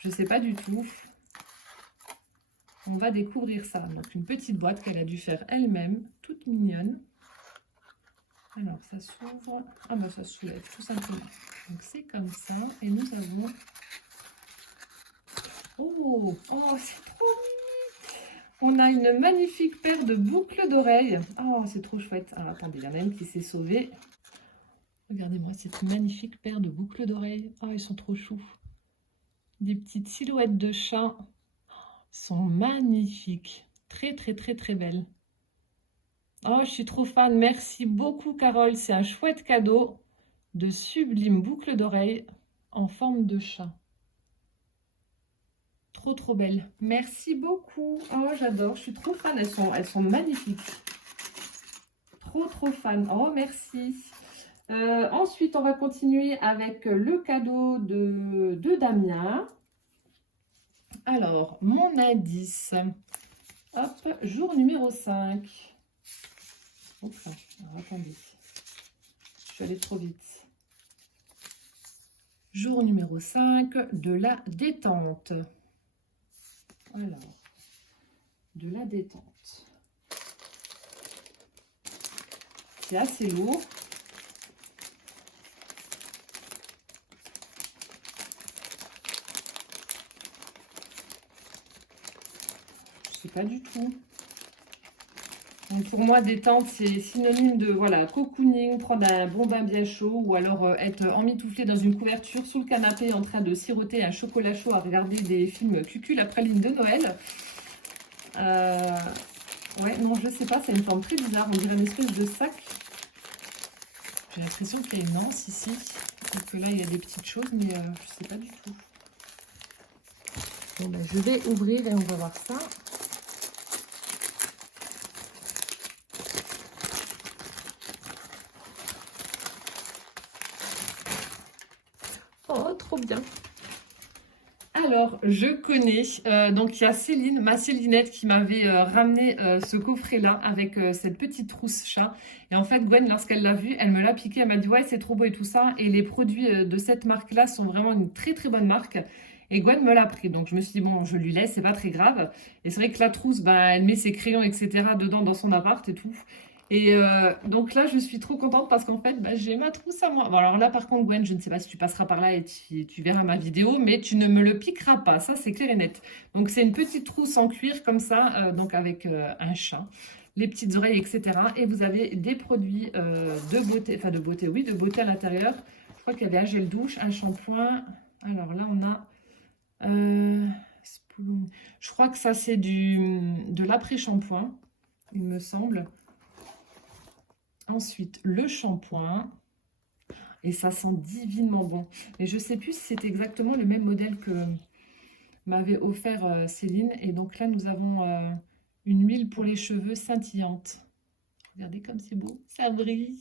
je ne sais pas du tout. On va découvrir ça. Donc, une petite boîte qu'elle a dû faire elle-même, toute mignonne. Alors, ça s'ouvre. Ah bah, ça se soulève, tout simplement. Donc, c'est comme ça. Et nous avons... Oh, c'est trop mignon. On a une magnifique paire de boucles d'oreilles. Oh, c'est trop chouette. Ah, attendez, il y en a une qui s'est sauvée. Regardez-moi cette magnifique paire de boucles d'oreilles. Oh, ils sont trop choux. Des petites silhouettes de chat. Ils sont magnifiques. Très, très, très, très belles. Oh, je suis trop fan. Merci beaucoup, Carole. C'est un chouette cadeau de sublimes boucles d'oreilles en forme de chat. Trop, trop belles. Merci beaucoup. Oh, j'adore. Je suis trop fan. Elles sont magnifiques. Trop, trop fan. Oh, merci. Ensuite, on va continuer avec le cadeau de Damien. Alors, mon indice. Hop, jour numéro 5. Enfin, alors, attendez. Je suis allée trop vite. Jour numéro 5 de la détente. Alors, de la détente. C'est assez lourd. Je sais pas du tout. Donc pour moi, détente, c'est synonyme de voilà, cocooning, prendre un bon bain bien chaud ou alors être emmitouflé dans une couverture sous le canapé en train de siroter un chocolat chaud à regarder des films cucul après ligne de Noël. Ouais, non, je sais pas, c'est une forme très bizarre, on dirait une espèce de sac. J'ai l'impression qu'il y a une anse ici, et que là il y a des petites choses, mais je sais pas du tout. Bon, ben, je vais ouvrir et on va voir ça. Oh, trop bien. Alors, je connais, donc il y a Céline, ma Célinette qui m'avait ramené ce coffret-là avec cette petite trousse chat. Et en fait, Gwen, lorsqu'elle l'a vu, elle me l'a piqué, elle m'a dit « Ouais, c'est trop beau et tout ça. » Et les produits de cette marque-là sont vraiment une très très bonne marque. Et Gwen me l'a pris, donc je me suis dit « Bon, je lui laisse, c'est pas très grave. » Et c'est vrai que la trousse, ben, elle met ses crayons, etc. dedans dans son appart et tout. Et donc là, je suis trop contente parce qu'en fait, bah, j'ai ma trousse à moi. Bon, alors là, par contre, Gwen, je ne sais pas si tu passeras par là et tu verras ma vidéo, mais tu ne me le piqueras pas. Ça, c'est clair et net. Donc, c'est une petite trousse en cuir comme ça, donc avec un chat, les petites oreilles, etc. Et vous avez des produits de beauté, enfin de beauté, oui, de beauté à l'intérieur. Je crois qu'il y avait un gel douche, un shampoing. Alors là, on a... je crois que ça, c'est de l'après-shampoing, il me semble. Ensuite, le shampoing. Et ça sent divinement bon. Et je ne sais plus si c'est exactement le même modèle que m'avait offert Céline. Et donc là, nous avons une huile pour les cheveux scintillante. Regardez comme c'est beau. Ça brille.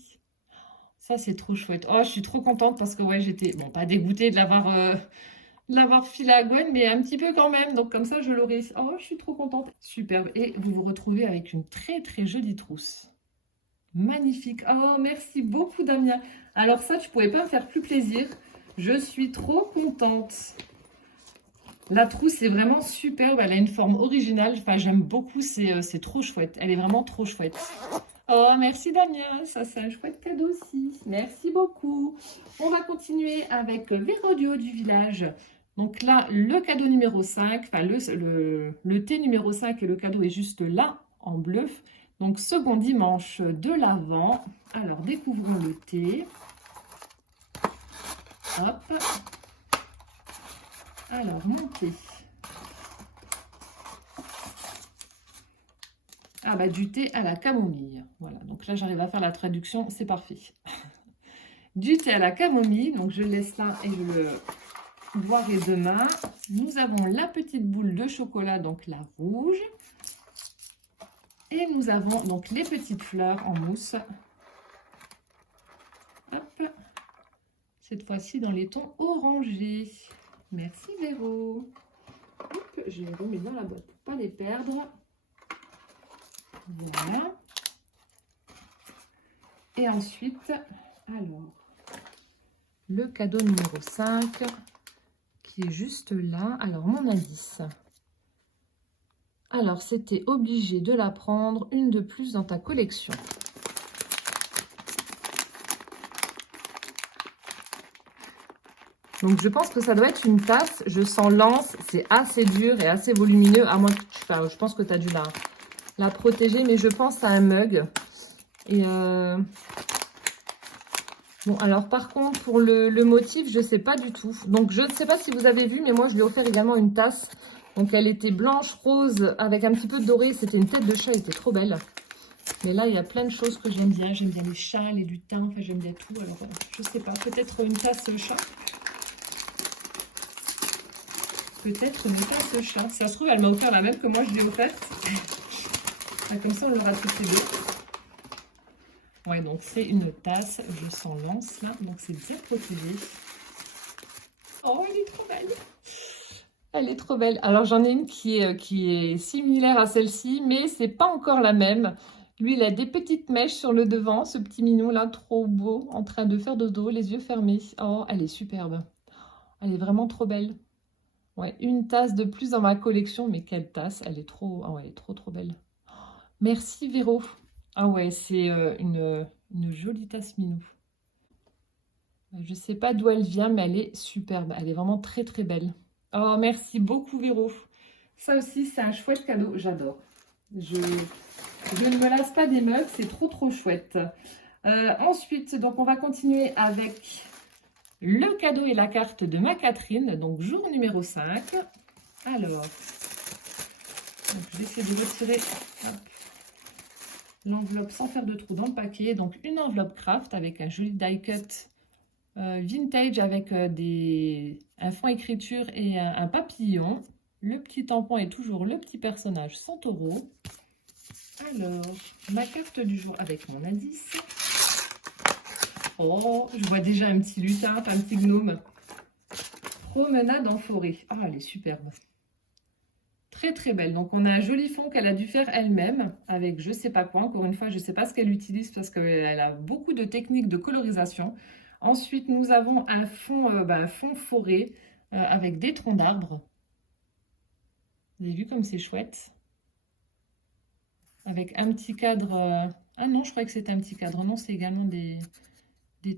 Ça, c'est trop chouette. Oh, je suis trop contente parce que ouais, j'étais, bon, pas dégoûtée de l'avoir filé à Gwen, mais un petit peu quand même. Donc comme ça, je l'aurai. Oh, je suis trop contente. Superbe. Et vous vous retrouvez avec une très, très jolie trousse. Magnifique. Oh, merci beaucoup, Damien. Alors ça, tu pouvais pas me faire plus plaisir. Je suis trop contente. La trousse est vraiment superbe. Elle a une forme originale. Enfin, j'aime beaucoup. C'est trop chouette. Elle est vraiment trop chouette. Oh, merci, Damien. Ça, c'est un chouette cadeau aussi. Merci beaucoup. On va continuer avec Véro du haut du village. Donc là, le cadeau numéro 5. Enfin, le thé numéro 5 et le cadeau est juste là, en bleu. Donc, second dimanche de l'Avent. Alors, découvrons le thé. Hop. Alors, mon thé. Ah, bah, du thé à la camomille. Voilà, donc là, j'arrive à faire la traduction, c'est parfait. Du thé à la camomille. Donc, je laisse là et je le boirai demain. Nous avons la petite boule de chocolat, donc la rouge. Et nous avons donc les petites fleurs en mousse. Hop. Cette fois-ci dans les tons orangés. Merci Véro. Hop, je les remets dans la boîte pour ne pas les perdre. Voilà. Et ensuite, alors, le cadeau numéro 5 qui est juste là. Alors, mon indice. Alors, c'était obligé de la prendre, une de plus dans ta collection. Donc, je pense que ça doit être une tasse. Je sens l'anse. C'est assez dur et assez volumineux. À moins que je pense que tu as dû la protéger. Mais je pense à un mug. Et bon, alors par contre, pour le motif, je ne sais pas du tout. Donc, je ne sais pas si vous avez vu, mais moi, je lui ai offert également une tasse. Donc, elle était blanche, rose, avec un petit peu de doré. C'était une tête de chat, elle était trop belle. Mais là, il y a plein de choses que j'aime bien. J'aime bien les chats, les lutins, enfin, j'aime bien tout. Alors, je ne sais pas, peut-être une tasse chat. Peut-être une tasse chat. Si ça se trouve, elle m'a offert la même que moi, je l'ai offerte. Comme ça, on l'aura toutes les deux. Ouais, donc c'est une tasse. Je sens l'anse, là. Donc, c'est bien protégé. Oh, elle est trop belle. Elle est trop belle. Alors, j'en ai une qui est similaire à celle-ci, mais c'est pas encore la même. Lui, il a des petites mèches sur le devant, ce petit minou là, trop beau, en train de faire dodo, les yeux fermés. Oh, elle est superbe. Elle est vraiment trop belle. Ouais, une tasse de plus dans ma collection, mais quelle tasse. Elle est trop, oh, elle est trop belle. Merci Véro. Ah ouais, c'est une jolie tasse minou. Je sais pas d'où elle vient, mais elle est superbe. Elle est vraiment très belle. Oh, merci beaucoup Véro. Ça aussi, c'est un chouette cadeau. J'adore. Je ne me lasse pas des mugs, c'est trop chouette. Ensuite, donc on va continuer avec le cadeau et la carte de ma Catherine. Donc, jour numéro 5. Alors, donc, je vais essayer de retirer l'enveloppe sans faire de trou dans le paquet. Donc, une enveloppe craft avec un joli die cut vintage avec un fond écriture et un papillon. Le petit tampon est toujours le petit personnage Santoro. Alors, ma carte du jour avec mon indice. Oh, je vois déjà un petit lutin, un petit gnome. Promenade en forêt. Ah, elle est superbe. Très belle. Donc, on a un joli fond qu'elle a dû faire elle-même avec je ne sais pas quoi. Encore une fois, je ne sais pas ce qu'elle utilise parce qu'elle a beaucoup de techniques de colorisation. Ensuite, nous avons un fond forêt avec des troncs d'arbres. Vous avez vu comme c'est chouette? Avec un petit cadre. Ah non, je croyais que c'était un petit cadre. Non, c'est également des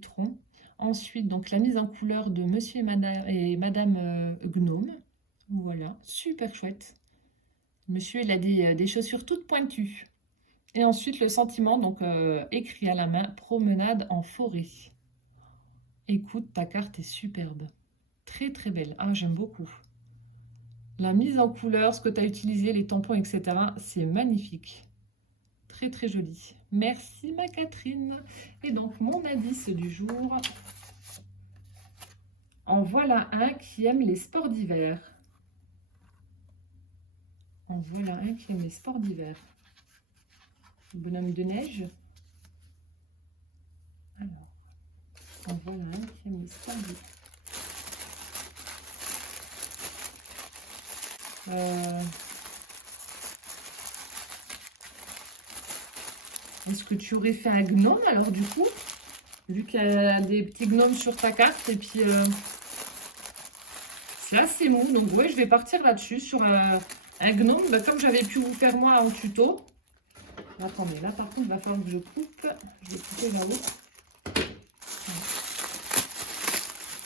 troncs. Ensuite, donc la mise en couleur de Monsieur et Madame Gnome. Voilà, super chouette. Monsieur, il a des chaussures toutes pointues. Et ensuite, le sentiment, donc écrit à la main, promenade en forêt. Écoute, ta carte est superbe. Très belle. Ah, j'aime beaucoup. La mise en couleur, ce que tu as utilisé, les tampons, etc. C'est magnifique. Très joli. Merci ma Catherine. Et donc, mon indice du jour. En voilà un qui aime les sports d'hiver. En voilà un qui aime les sports d'hiver. Le bonhomme de neige. Alors, en voilà un qui aime les sports d'hiver. Est-ce que tu aurais fait un gnome alors du coup? Vu qu'il y a des petits gnomes sur ta carte et puis c'est assez mou. Donc ouais, je vais partir là-dessus sur un gnome. Bah, comme j'avais pu vous faire moi en tuto. Attendez, là par contre, il va falloir que je coupe. Je vais couper là-haut. Je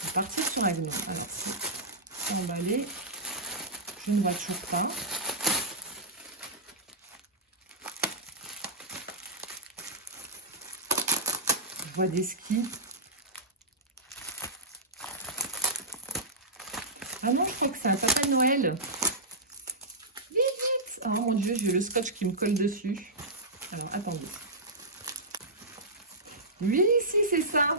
vais partir sur un gnome. Alors c'est emballé. Je ne vois toujours pas. Je vois des skis. Ah non, je crois que c'est un Papa Noël. Vite. Oh mon Dieu, j'ai le scotch qui me colle dessus. Alors, attendez. Oui, si, c'est ça.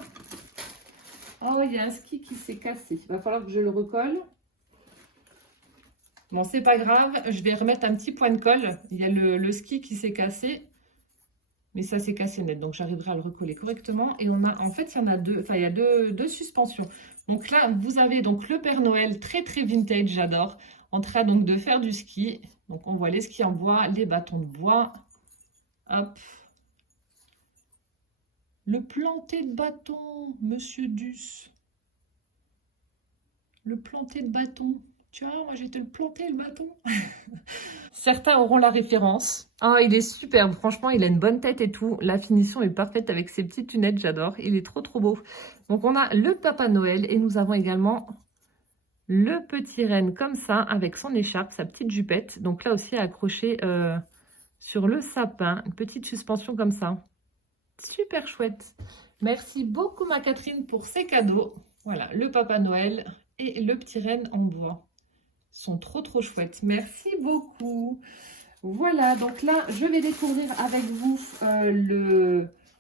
Oh, il y a un ski qui s'est cassé. Il va falloir que je le recolle. Bon, c'est pas grave. Je vais remettre un petit point de colle. Il y a le ski qui s'est cassé. Mais ça s'est cassé net. Donc, j'arriverai à le recoller correctement. Et on a, en fait, il y en a deux. Enfin, il y a deux suspensions. Donc là, vous avez donc le Père Noël très vintage, j'adore. En train donc de faire du ski. Donc, on voit les skis en bois, les bâtons de bois. Hop. Le planté de bâton, Monsieur Duss. Le planté de bâton. Tu vois, moi, je vais te le planter, le bâton. Certains auront la référence. Ah, il est superbe. Franchement, il a une bonne tête et tout. La finition est parfaite avec ses petites lunettes. J'adore. Il est trop, trop beau. Donc, on a le Papa Noël et nous avons également le petit renne comme ça avec son écharpe, sa petite jupette. Donc, là aussi, accroché sur le sapin. Une petite suspension comme ça. Super chouette. Merci beaucoup, ma Catherine, pour ces cadeaux. Voilà, le Papa Noël et le petit renne en bois. Sont trop trop chouettes. Merci beaucoup. Voilà, donc là, je vais découvrir avec vous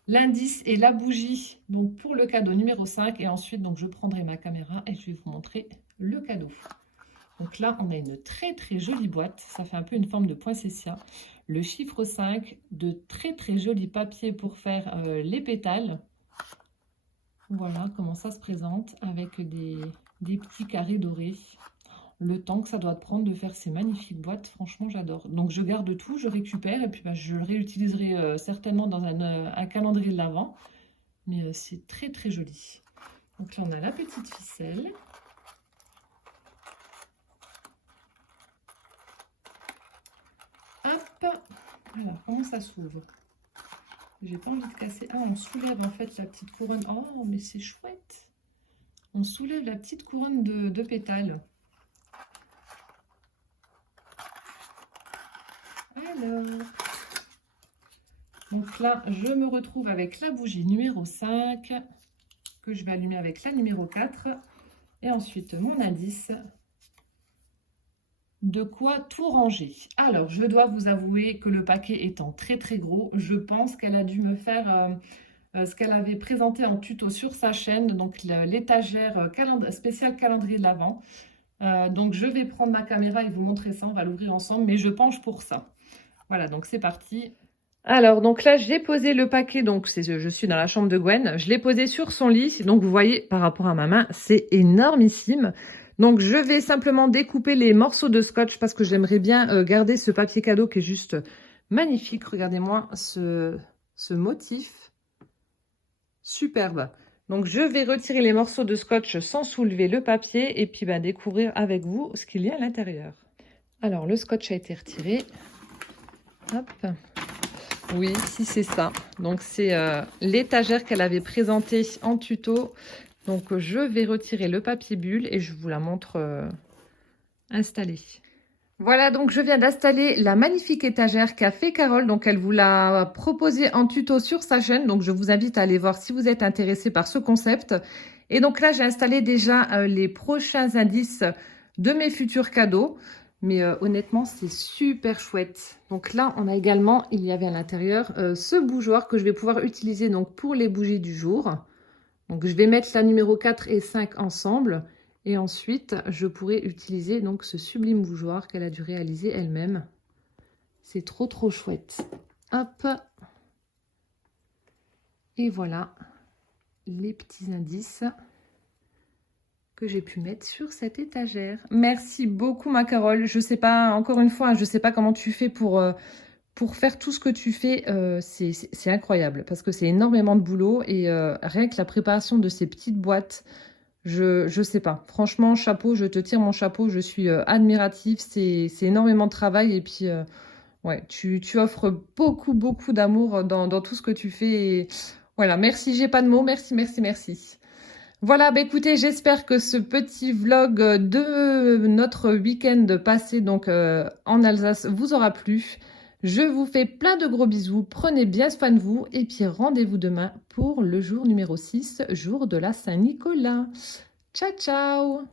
l'indice et la bougie donc pour le cadeau numéro 5. Et ensuite, donc, je prendrai ma caméra et je vais vous montrer le cadeau. Donc là, on a une très très jolie boîte. Ça fait un peu une forme de poinsettia. Le chiffre 5, de très très jolis papiers pour faire les pétales. Voilà comment ça se présente avec des petits carrés dorés. Le temps que ça doit prendre de faire ces magnifiques boîtes, franchement j'adore. Donc je garde tout, je récupère et puis je le réutiliserai certainement dans un calendrier de l'Avent. Mais c'est très très joli. Donc là on a la petite ficelle. Hop, voilà comment ça s'ouvre. J'ai pas envie de casser. Ah, on soulève en fait la petite couronne. Oh mais c'est chouette. On soulève la petite couronne de pétales. Alors, donc là, je me retrouve avec la bougie numéro 5 que je vais allumer avec la numéro 4 et ensuite mon indice. De quoi tout ranger. Alors, je dois vous avouer que le paquet étant très très gros, je pense qu'elle a dû me faire ce qu'elle avait présenté en tuto sur sa chaîne, donc l'étagère spéciale calendrier de l'Avent. Donc, je vais prendre ma caméra et vous montrer ça, on va l'ouvrir ensemble, mais je penche pour ça. Voilà, donc c'est parti. Alors, donc là, j'ai posé le paquet, donc je suis dans la chambre de Gwen. Je l'ai posé sur son lit, donc vous voyez, par rapport à ma main, c'est énormissime. Donc, je vais simplement découper les morceaux de scotch parce que j'aimerais bien garder ce papier cadeau qui est juste magnifique. Regardez-moi ce motif. Superbe. Donc, je vais retirer les morceaux de scotch sans soulever le papier et puis découvrir avec vous ce qu'il y a à l'intérieur. Alors, le scotch a été retiré. Hop. Oui, si c'est ça. Donc, c'est l'étagère qu'elle avait présentée en tuto. Donc, je vais retirer le papier bulle et je vous la montre installée. Voilà, donc je viens d'installer la magnifique étagère qu'a fait Carole. Donc, elle vous l'a proposée en tuto sur sa chaîne. Donc, je vous invite à aller voir si vous êtes intéressé par ce concept. Et donc là, j'ai installé déjà les prochains indices de mes futurs cadeaux. Mais honnêtement, c'est super chouette. Donc là, on a également, il y avait à l'intérieur, ce bougeoir que je vais pouvoir utiliser donc pour les bougies du jour. Donc, je vais mettre la numéro 4 et 5 ensemble. Et ensuite, je pourrai utiliser donc ce sublime bougeoir qu'elle a dû réaliser elle-même. C'est trop, trop chouette. Hop. Et voilà les petits indices que j'ai pu mettre sur cette étagère. Merci beaucoup, ma Carole. Je sais pas, encore une fois, je sais pas comment tu fais pour faire tout ce que tu fais. C'est incroyable parce que c'est énormément de boulot et rien que la préparation de ces petites boîtes, je sais pas. Franchement, chapeau, je te tire mon chapeau. Je suis admirative. C'est énormément de travail et puis ouais, tu offres beaucoup, beaucoup d'amour dans tout ce que tu fais. Et voilà, merci, j'ai pas de mots. Merci, merci, merci. Voilà, écoutez, j'espère que ce petit vlog de notre week-end passé donc en Alsace vous aura plu. Je vous fais plein de gros bisous, prenez bien soin de vous et puis rendez-vous demain pour le jour numéro 6, jour de la Saint-Nicolas. Ciao, ciao!